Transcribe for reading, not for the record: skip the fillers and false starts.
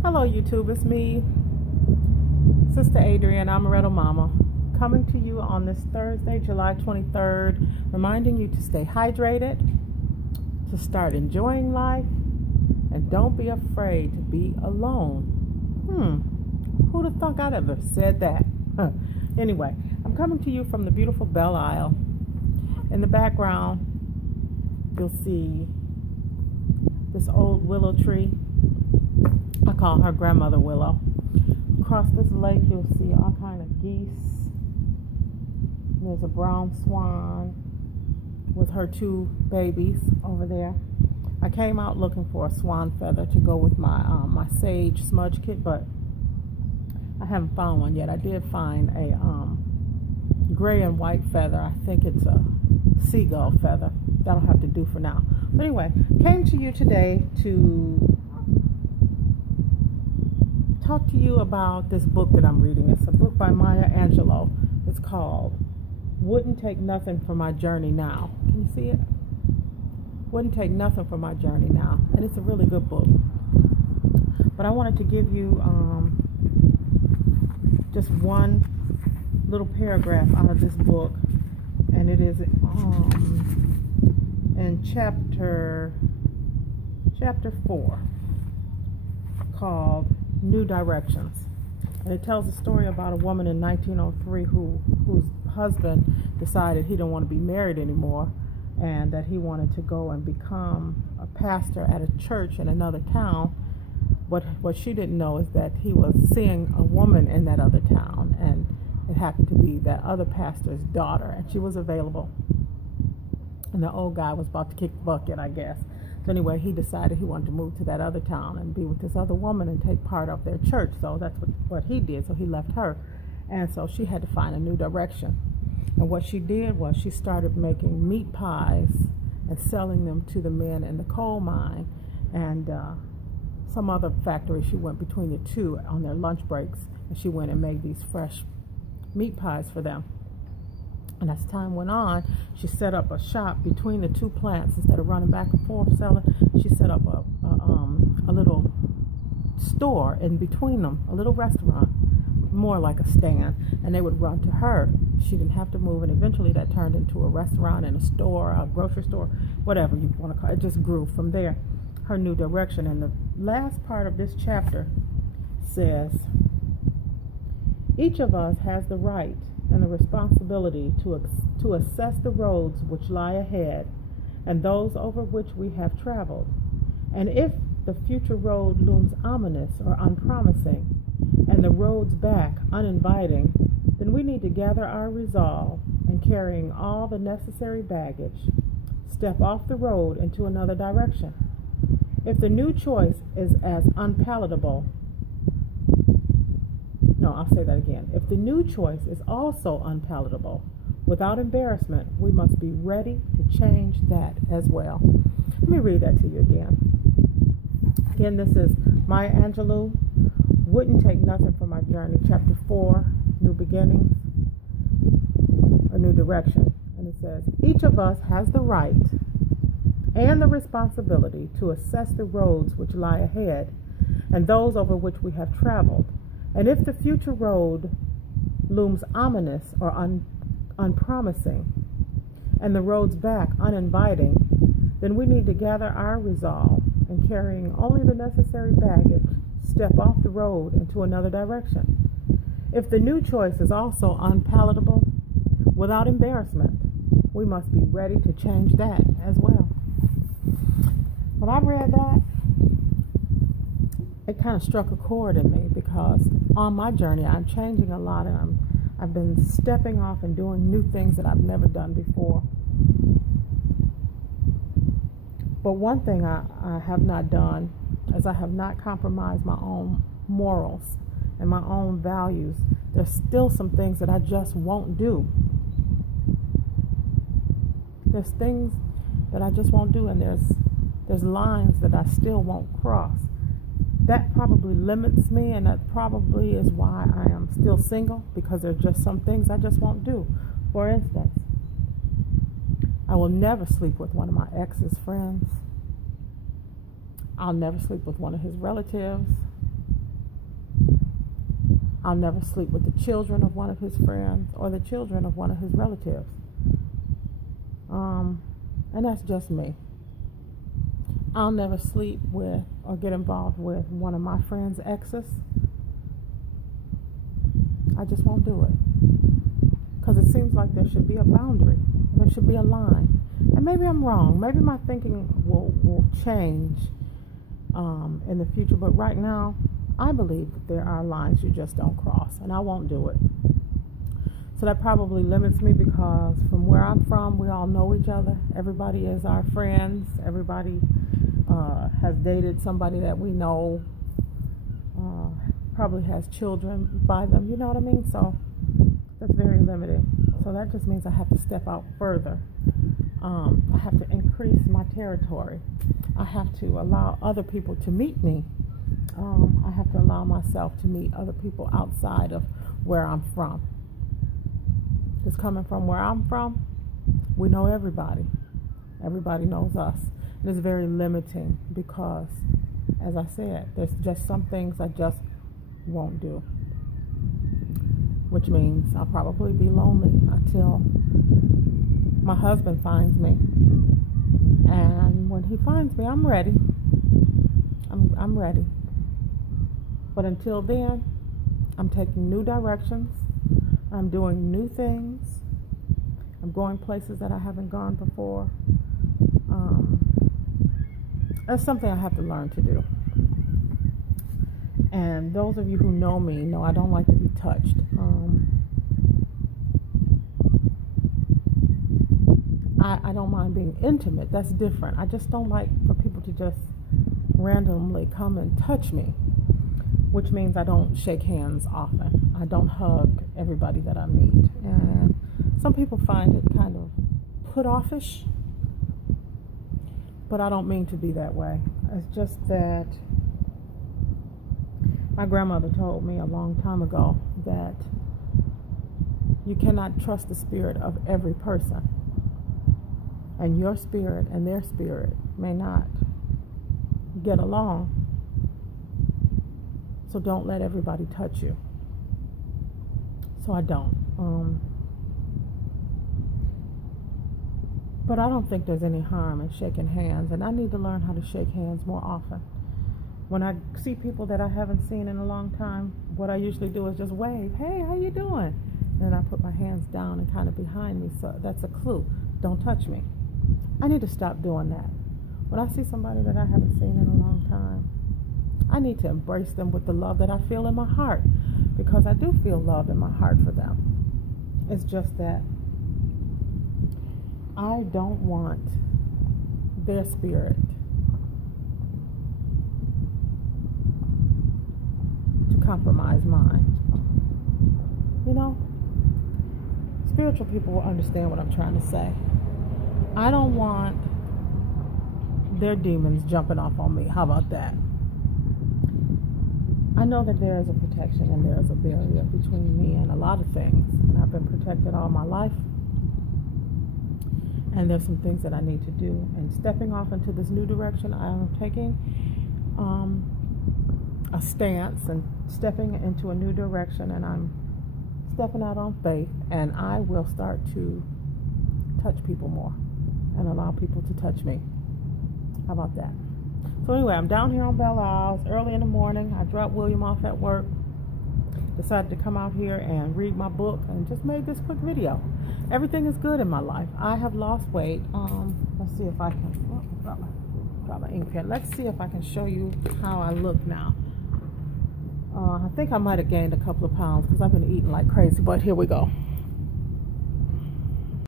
Hello YouTube, it's me, Sister Adrienne, Amarettomomma, coming to you on this Thursday, July 23rd, reminding you to stay hydrated, to start enjoying life, and don't be afraid to be alone. Who'd have thunk I'd ever said that? Anyway, I'm coming to you from the beautiful Belle Isle. In the background, you'll see this old willow tree. I call her Grandmother Willow. Across this lake, you'll see all kind of geese. There's a brown swan with her two babies over there. I came out looking for a swan feather to go with my my sage smudge kit, but I haven't found one yet. I did find a gray and white feather. I think it's a seagull feather. That'll have to do for now. But anyway, came to you today to talk to you about this book that I'm reading. It's a book by Maya Angelou. It's called Wouldn't Take Nothing for My Journey Now. Can you see it? Wouldn't Take Nothing for My Journey Now. And it's a really good book. But I wanted to give you just one little paragraph out of this book. And it is in chapter 4, called New Directions. And it tells a story about a woman in 1903 whose husband decided he didn't want to be married anymore, and that he wanted to go and become a pastor at a church in another town. What she didn't know is that he was seeing a woman in that other town, and it happened to be that other pastor's daughter, and she was available. And the old guy was about to kick the bucket, I guess. So anyway, he decided he wanted to move to that other town and be with this other woman and take part of their church. So that's what he did. So he left her. And so she had to find a new direction. And what she did was she started making meat pies and selling them to the men in the coal mine. And some other factory, she went between the two on their lunch breaks. And she went and made these fresh meat pies for them. And as time went on, she set up a shop between the two plants. Instead of running back and forth selling, she set up a little store in between them, a little restaurant, more like a stand. And they would run to her. She didn't have to move, and eventually that turned into a restaurant and a store, a grocery store, whatever you want to call it. It just grew from there, her new direction. And the last part of this chapter says, each of us has the right and the responsibility to assess the roads which lie ahead and those over which we have traveled. And if the future road looms ominous or unpromising, and the roads back uninviting, then we need to gather our resolve and, carrying all the necessary baggage, step off the road into another direction. If the new choice is as unpalatable, I'll say that again. If the new choice is also unpalatable, without embarrassment, we must be ready to change that as well. Let me read that to you again. Again, this is Maya Angelou, Wouldn't Take Nothing for My Journey, Chapter 4, New Beginnings, a New Direction. And it says, each of us has the right and the responsibility to assess the roads which lie ahead and those over which we have traveled. And if the future road looms ominous or unpromising, and the roads back uninviting, then we need to gather our resolve and, carrying only the necessary baggage, step off the road into another direction. If the new choice is also unpalatable, without embarrassment, we must be ready to change that as well. When I read that, it kind of struck a chord in me, because on my journey I'm changing a lot, and I've been stepping off and doing new things that I've never done before. But one thing I have not done is I have not compromised my own morals and my own values. There's still some things that I just won't do. There's things that I just won't do, and there's lines that I still won't cross. That probably limits me, and that probably is why I am still single, because there are just some things I just won't do. For instance, I will never sleep with one of my ex's friends. I'll never sleep with one of his relatives. I'll never sleep with the children of one of his friends or the children of one of his relatives. And that's just me. I'll never sleep with or get involved with one of my friends' exes. I just won't do it. Because it seems like there should be a boundary. There should be a line. And maybe I'm wrong. Maybe my thinking will change in the future. But right now, I believe that there are lines you just don't cross. And I won't do it. So that probably limits me, because from where I'm from, we all know each other. Everybody is our friends. Everybody has dated somebody that we know. Probably has children by them. You know what I mean? So that's very limited. So that just means I have to step out further. I have to increase my territory. I have to allow other people to meet me. I have to allow myself to meet other people outside of where I'm from. Because coming from where I'm from, we know everybody. Everybody knows us. And it's very limiting because, as I said, there's just some things I just won't do. Which means I'll probably be lonely until my husband finds me. And when he finds me, I'm ready. I'm ready. But until then, I'm taking new directions. I'm doing new things. I'm going places that I haven't gone before. That's something I have to learn to do. And those of you who know me know I don't like to be touched. I don't mind being intimate. That's different. I just don't like for people to just randomly come and touch me, which means I don't shake hands often. I don't hug everybody that I meet. And some people find it kind of put-offish, but I don't mean to be that way. It's just that my grandmother told me a long time ago that you cannot trust the spirit of every person. And your spirit and their spirit may not get along. So don't let everybody touch you. So I don't. But I don't think there's any harm in shaking hands. And I need to learn how to shake hands more often. When I see people that I haven't seen in a long time, what I usually do is just wave. Hey, how you doing? And I put my hands down and kind of behind me. So that's a clue. Don't touch me. I need to stop doing that. When I see somebody that I haven't seen in a long time, I need to embrace them with the love that I feel in my heart, because I do feel love in my heart for them. It's just that I don't want their spirit to compromise mine. You know, spiritual people will understand what I'm trying to say. I don't want their demons jumping off on me. How about that? I know that there is a protection and there is a barrier between me and a lot of things. And I've been protected all my life. And there's some things that I need to do. And stepping off into this new direction, I am taking a stance and stepping into a new direction. And I'm stepping out on faith. And I will start to touch people more and allow people to touch me. How about that? So anyway, I'm down here on Belle Isle. It's early in the morning. I dropped William off at work. Decided to come out here and read my book and just made this quick video. Everything is good in my life. I have lost weight. Let's see if I can drop my ink pen. Let's see if I can show you how I look now. I think I might have gained a couple of pounds because I've been eating like crazy, but here we go.